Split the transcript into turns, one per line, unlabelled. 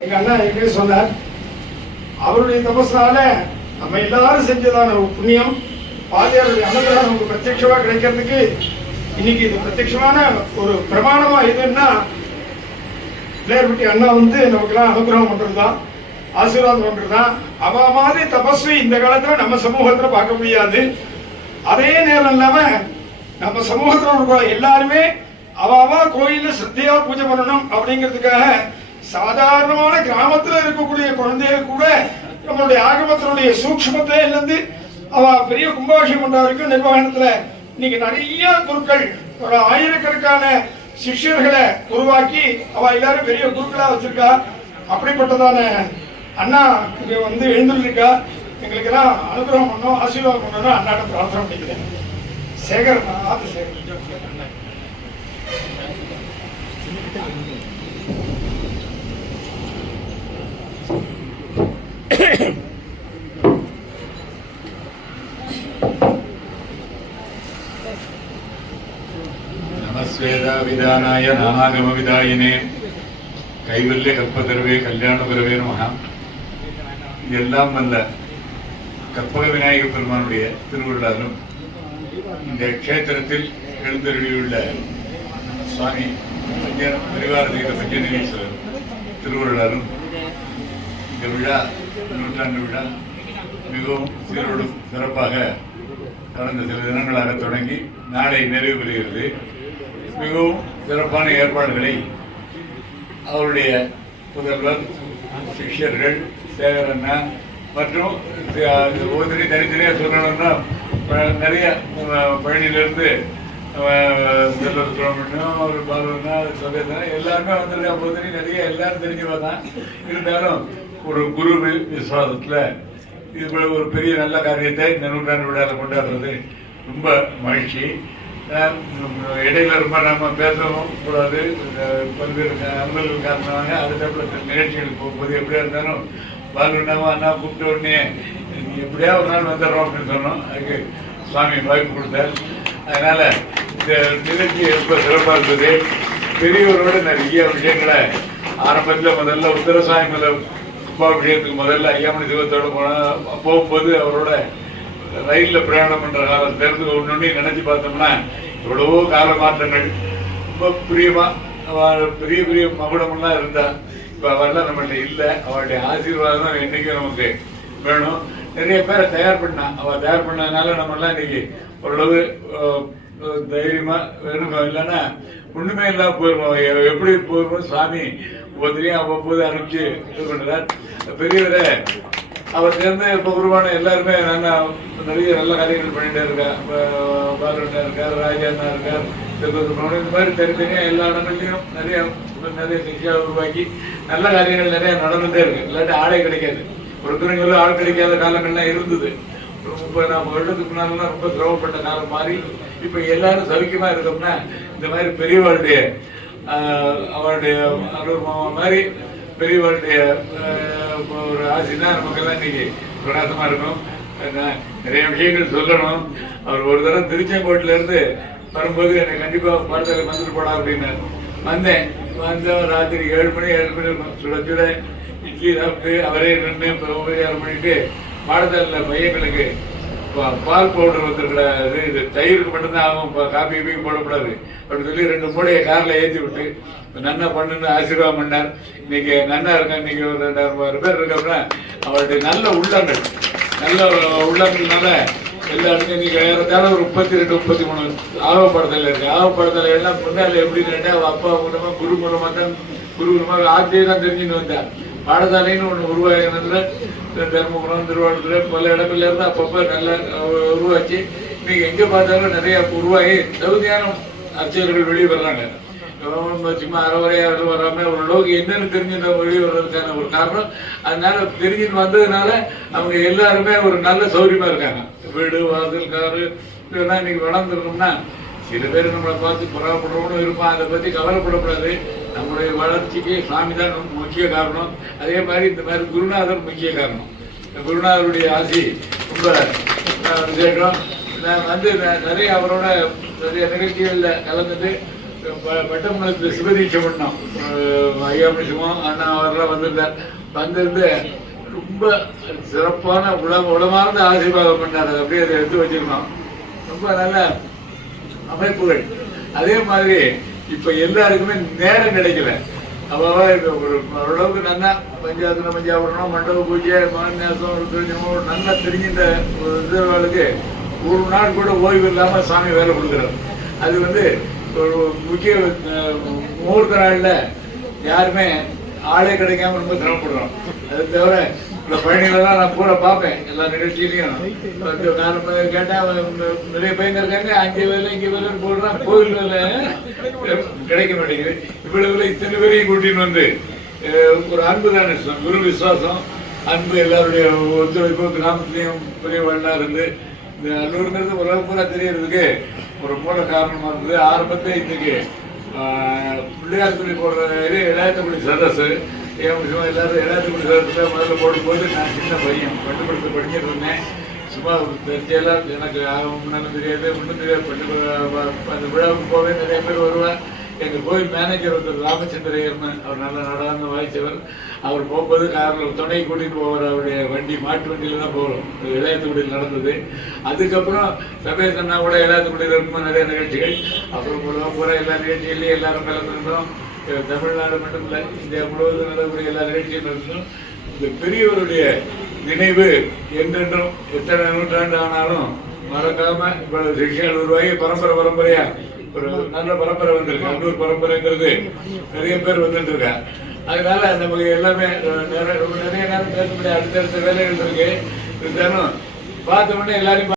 எங்க அண்ணா எங்கே சொன்னார். அவருடைய தபஸ்னால நம்ம எல்லாரும் செஞ்சதான ஒரு புண்ணியம். பாதியாருடைய அனுகிரகம் நமக்கு பிரத்யட்சமா கிடைக்கிறதுக்கு இன்னைக்கு இது பிரத்யட்சமான ஒரு பிரமாணமா எதுன்னா பிள்ளையார்பட்டி அண்ணா வந்து நமக்கெல்லாம் அனுகிரகம் பண்றதுதான் ஆசீர்வாதம் பண்றதுதான். அவ மாதிரி தபஸ்வி இந்த காலத்துல நம்ம சமூகத்துல பார்க்க முடியாது. அதே நேரம் இல்லாம நம்ம சமூகத்துல இருக்கிற எல்லாருமே அவாவா கோயில்ல சத்தியா பூஜை பண்ணணும் அப்படிங்கிறதுக்காக சாதாரணமான கிராமத்துல இருக்கக்கூடிய குழந்தைகள் கூட நம்மளுடைய ஆகமத்தினுடைய சூக்ஷ்மத்தை இருந்து அவ பெரிய கும்பாபிஷேகம் பண்ற வரைக்கும் நிர்வாகத்துல இன்னைக்கு நிறைய குருக்கள் ஒரு ஆயிரக்கணக்கான சிஷ்யர்களை உருவாக்கி அவ எல்லாரும் பெரிய குருக்களா வச்சிருக்கா. அப்படிப்பட்டதான அண்ணா இங்க வந்து எழுந்துருக்கா. எங்களுக்கு எல்லாம் அனுகிரகம் பண்ணணும் ஆசீர்வாதம் பண்ணணும் அண்ணாட்ட பிரார்த்தனை பண்ணிக்கிறேன். சேகர் ஆத்து சேகர்.
நமஸ்வேதாவிதானாய நானாகமவிதாயினே கைவல்ய கல்பதர்வே கல்யாண பிறவே நமகா எல்லாம் வல்ல கற்பக விநாயக பெருமானுடைய திருவிழாலும் இந்த க்ஷேத்திரத்தில் எழுந்தருளியுள்ள சுவாமி பரிவார தெய்வ பஞ்சநீஸ்வரர் திருவிழாலும் இந்த விழா நூற்றாண்டு விழா மிகவும் சீரோடும் சிறப்பாக கடந்த சில தினங்களாக தொடங்கி நாளை நிறைவு பெறுகிறது. மிகவும் சிறப்பான ஏற்பாடுகளை அவருடைய புதல்வர் சிஷ்யர்கள் சேகரண்ணா மற்றும் ஒவ்வொரு தனித்தனியாக சொல்லணும்னா நிறைய பழனியிலிருந்து அஹ், செல்வர் சுப்பிரமணியம் ஒரு பாலுவனா சபேதனா எல்லாருமே வந்திருக்காங்க ஒவ்வொரு நிறைய எல்லாரும் தெரிஞ்சவங்க தான் இருந்தாலும் ஒரு குரு வி- விசுவாசத்துல இது போல ஒரு பெரிய நல்ல காரியத்தை இந்த நூற்றாண்டு விழாவில் கொண்டாடுறது ரொம்ப மகிழ்ச்சி அஹ் இடையில ரொம்ப நம்ம பேசவும் கூடாது அஹ் பல்வேறு அன்பர்கள் காரணமாக அடுத்த நிகழ்ச்சிகளுக்கு போகும்போது எப்படியா இருந்தாலும் பாலுண்ணாவும் அண்ணா கூப்பிட்ட உடனே நீ எப்படியா ஒரு நாள் வந்துடுறோம் அப்படின்னு சொன்னோம் அதுக்கு சுவாமி வாய்ப்பு கொடுத்தார் அதனால இந்த நிகழ்ச்சி ரொம்ப சிறப்பாக இருந்தது. பெரியவரோட நிறைய விஷயங்களை ஆரம்பத்தில் முதல்ல உத்தரசாமி மலை விஷயத்துக்கு முதல்ல ஐயாமணி சிவத்தோட போன போகும்போது அவரோட ரயில்ல பிரயாணம் பண்ற காலம் இருந்து ஒன்னொன்னு நினைச்சு பார்த்தோம்னா எவ்வளவோ கால மாற்றங்கள். ரொம்ப பிரியமா அவ பெரிய பெரிய மகுடமெல்லாம் இருந்தா இப்ப அவெல்லாம் நம்மள்ட்ட இல்லை. அவளுடைய ஆசீர்வாதம் என்னைக்கும் நமக்கு வேணும். நிறைய பேரை தயார் பண்ணான் அவள் தயார் பண்ணதுனால நம்மளாம் இன்னைக்கு ஓரளவு தைரியமாக தைரியமா வேணும் இல்லைன்னா ஒண்ணுமே இல்லாம போயிருவோம் எப்படி போயிருவோம் சாமி ஒவ்வொருத்தரையும் அவ்வப்போது அனுப்பிச்சு இது பண்ணுறார். பெரியவரை அவர் சேர்ந்து இப்போ உருவான எல்லாருமே நல்லா நிறைய நல்ல காரியங்கள் பண்ணிகிட்டே இருக்கா பாலண்ணா இருக்கார் ராஜாண்ணா இருக்கார் இந்த மாதிரி தனித்தனியாக எல்லா இடங்கள்லையும் நிறைய நிறைய சிகிச்சா உருவாக்கி நல்ல காரியங்கள் நிறைய நடந்துகிட்டே இருக்கு. இல்லாட்டி ஆளே கிடைக்காது. ஒருத்தருங்கள ஆள் கிடைக்காத காலங்கள்லாம் இருந்தது. முப்பது நாற்பது வருடத்துக்கு முன்னாலாம் ரொம்ப சிரமப்பட்ட காலம் மாறி இப்போ எல்லாரும் சௌக்கியமா இருக்கோம்னா இந்த மாதிரி பெரியவாளுடைய அவருடைய அருள் மாதிரி பெரியவாளுடைய ஆஹ், இப்போ ஒரு ஆசைனா நமக்கெல்லாம் இன்னைக்கு பிரகாசமா இருக்கும். நிறைய விஷயங்கள் சொல்லணும். அவர் ஒரு தடவை திருச்செங்கோட்டில இருந்து வரும்போது எனக்கு கண்டிப்பா பாடத்தில் வந்துட்டு போடா அப்படின்னு வந்தேன். வந்த ராத்திரி ஏழு மணி ஏழு மணி சுட சுட இட்லி சாப்பிட்டு அவரே நின்று உபரியாரம் பண்ணிட்டு பாடசாலையில் பையன்களுக்கு பா- பால் பவுடர் வந்துருக்கிறாரு. இது தயிருக்கு மட்டும்தான் ஆகும். பா- காபி கீபி போடக்கூடாது அப்படின்னு சொல்லி ரெண்டு மூடையை காரில் ஏற்றி விட்டு நன்னா பண்ணுன்னு ஆசீர்வாதம் பண்ணார். இன்னைக்கு நன்னா இருக்க இன்னைக்கு ஒரு ரெண்டாயிரம் மூவாயிரம் பேர் இருக்கோம்னா அவருடைய நல்ல உள்ளங்கள். நல்ல உள்ளங்கள்னால எல்லா இடத்துலையும் இன்னைக்கு ஏறத்தாலும் ஒரு முப்பத்தி ரெண்டு முப்பத்தி மூணு ஆர்வப்படத்தில் இருக்கு ஆர்வப்படத்தில் எல்லாம் முன்னால எப்படின்னு அவள் அப்பா மூலமாக குரு மூலமாக தான் குரு மூலமாக ஆட்சியை தான் தெரிஞ்சுன்னு வந்தார். பாடசாலைன்னு ஒன்று உருவாகினதுல தர்மபுரம் திருவாரூர் பல இடங்கள்லேருந்து அப்பப்போ நல்லா உருவாச்சு. இன்னைக்கு எங்கே பார்த்தாலும் நிறையா உருவாகி தகுதியான அர்ச்சகர்கள் வெளியே வர்றாங்க கவர்மெண்ட் சும்மா அறவரையாக ஒரு ஓரளவுக்கு என்னன்னு தெரிஞ்சு வெளியே வர்றதுக்கான ஒரு காரணம். அதனால தெரிஞ்சுட்டு வந்ததுனால அவங்க எல்லாருமே ஒரு நல்ல சௌரியமா இருக்காங்க. வீடு வாசல் காரு இதெல்லாம் இன்னைக்கு வளர்ந்துருக்கோம்னா சில பேர் நம்மளை பார்த்து புறப்படுறவனும் இருப்பான். அதை பத்தி கவலைப்படக்கூடாது. நம்முடைய வளர்ச்சிக்கு சாமி தான் முக்கிய காரணம். அதே மாதிரி இந்த மாதிரி குருநாதர் முக்கிய காரணம். குருநாதருடைய ஆசி ரொம்ப விசேஷம் நான் வந்து நிறைய அவரோட நிறைய நிகழ்ச்சிகளில் கலந்துட்டு ப- சிவதீட்சம் பண்ணோம். ஐயா மிஷமும் அண்ணா அவரெல்லாம் வந்திருந்தார் வந்திருந்து ரொம்ப சிறப்பான உள உளமார்ந்த ஆசீர்வாதம் பண்ணார். அதை அப்படியே அதை எடுத்து வச்சிருக்கோம். ரொம்ப நல்ல அமைப்புகள். அதே மாதிரி இப்போ எல்லாருக்குமே நேரம் கிடைக்கல. அவ்வளவா ஒரு ஓரளவுக்கு நல்லா பஞ்சாயத்தில் பஞ்சாபரணம் மண்டப பூஜை மாநிலம் தெரிஞ்சவங்க ஒரு நல்லா தெரிஞ்சின்ற ஒரு இதுகளுக்கு ஒரு நாள் கூட ஓய்வு இல்லாமல் சாமி வேலை கொடுக்குறாரு அது வந்து ஒரு முக்கிய அஹ், முகூர்த்த யாருமே ஆளே கிடைக்காம ரொம்ப சிரமப்படுறோம். அது தவிர இந்த பழனிலலாம் நான் பூரா பார்ப்பேன் எல்லா நிகழ்ச்சியிலையும். நான் கேட்டேன் நிறைய பையன் இருக்காங்க அஞ்சு வேலை இங்கே வேலைன்னு போடுறான் கோவில் வேலை. கிடைக்க மாட்டேங்குது. இவ்வளவு இத்தனை பேரையும் கூட்டின்னு வந்து ஒரு அன்பு தானே குரு விசுவாசம். அன்பு எல்லாருடைய ஒத்துழைப்பு கிராமத்துலேயும் பெரிய வண்ணா இருந்து இந்த அல்லூருங்கிறது உலகம் பூரா தெரியறதுக்கு ஒரு மூல காரணமாக இருந்தது. ஆரம்பத்தில் இன்னைக்கு பிள்ளையார் துணி போடுற இது இளையாத்தக்குடி சரசு. எல்லாரும் எல்லாத்துக்கும் சரஸ்ல முதல்ல போடும்போது நான் சின்ன பையன். பட்டுப்படுத்த படிச்சுட்டு இருந்தேன். சும்மா தெரிஞ்செல்லாம் எனக்கு முன்னாலும் தெரியாது ஒன்றும் தெரியாது. பட்டு அந்த விழாவுக்கு போவே நிறைய பேர் வருவேன் எங்கள் கோயில் மேனேஜர் ஒருத்தர் ராமச்சந்திரையர்னு அவர் நல்ல நடந்து வாய்ச்சவர் அவர் போகும்போது காரில் துணை கூட்டிகிட்டு போவார். அவருடைய வண்டி மாட்டு வண்டியில் தான் போகிறோம் இளையத்துக்குடியில் நடந்தது. அதுக்கப்புறம் சபையை அண்ணா கூட இளையத்துக்குடியில் இருக்கும்போது நிறைய நிகழ்ச்சிகள். அப்புறம் பூரா பூரா எல்லா நிகழ்ச்சிகள்லையும் எல்லாரும் கலந்துருந்தோம். தமிழ்நாடு மட்டும் இல்லை இந்தியா முழுவதும் நடக்கக்கூடிய எல்லா நிகழ்ச்சியும் இந்த பெரியவருடைய நினைவு என்றென்றும் எத்தனை நூற்றாண்டு ஆனாலும் மறக்காம இவ்வளவு சிகிச்சைகள் உருவாகி பரம்பரை பரம்பரையா ஒரு நல்ல பரம்பரை வந்திருக்கு. அன்னூர் பரம்பரைங்கிறது நிறைய பேர் வந்துட்டு இருக்கா அதனால நமக்கு எல்லாமே நிறைய நேரம் பேசக்கூடிய முடியாது அடுத்தடுத்த வேலைகள் இருக்கு. இருந்தாலும் பார்த்த உடனே எல்லாரும்